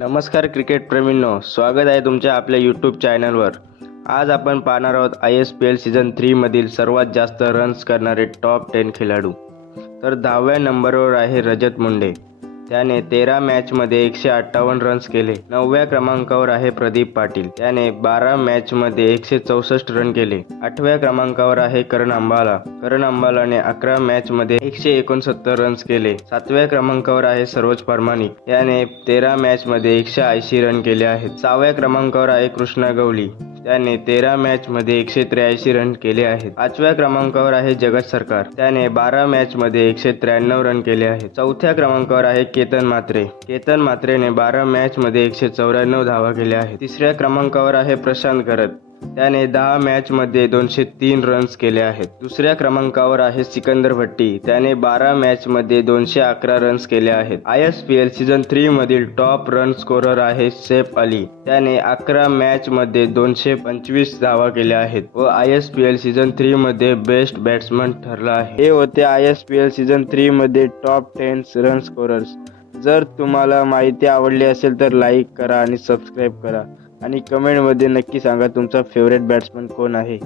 नमस्कार क्रिकेट प्रेमींनो, स्वागत आहे तुमच्या आपल्या यूट्यूब चॅनलवर. आज आपण पाहणार आहोत ISPL सीझन 3 मधील सर्वात जास्त रन्स करणारे टॉप 10 खेळाडू. तर 10व्या नंबरवर आहे रजत मुंडे. त्याने 13 मॅचमध्ये 158 रन्स केले. 9व्या क्रमांकावर आहे प्रदीप पाटील. त्याने 12 मॅचमध्ये 164 रन केले. 8व्या क्रमांकावर आहे करण अंबाला. करण अंबालाने 11 मॅचमध्ये 169 रन्स केले. 7व्या क्रमांकावर आहे सरोज परमानिक. याने 13 मॅचमध्ये 180 रन केले आहेत. 6व्या क्रमांकावर आहे कृष्णा गवली. त्याने 13 मॅचमध्ये 183 रन केले आहेत. 5व्या क्रमांकावर आहे जगत सरकार. त्याने 12 मॅचमध्ये 193 रन केले आहेत. 4थ्या क्रमांकावर आहे केतन म्हात्रे. केतन म्हात्रेने 12 मॅचमध्ये 194 धावा केल्या आहेत. 3ऱ्या क्रमांकावर आहे प्रशांत गरत. त्याने 10 मॅचमध्ये 203 रन्स केले आहेत. 2ऱ्या क्रमांकावर आहे सिकंदर भट्टी. त्याने 12 मॅचमध्ये 211 रन्स केले आहेत. ISPL सीझन 3 मधील टॉप रन स्कोरर आहे सैफ अली. त्याने 11 मॅचमध्ये 225 धावा केल्या आहेत व ISPL सीझन 3 मध्ये बेस्ट बॅट्समन ठरला आहे. हे होते ISPL सीझन 3 मध्ये टॉप 10 रन स्कोरर्स. जर तुम्हाला माहिती आवडली असेल तर लाईक करा आणि सबस्क्राईब करा आणि कमेंटमध्ये नक्की सांगा तुमचा फेवरेट बॅट्समन कोण आहे.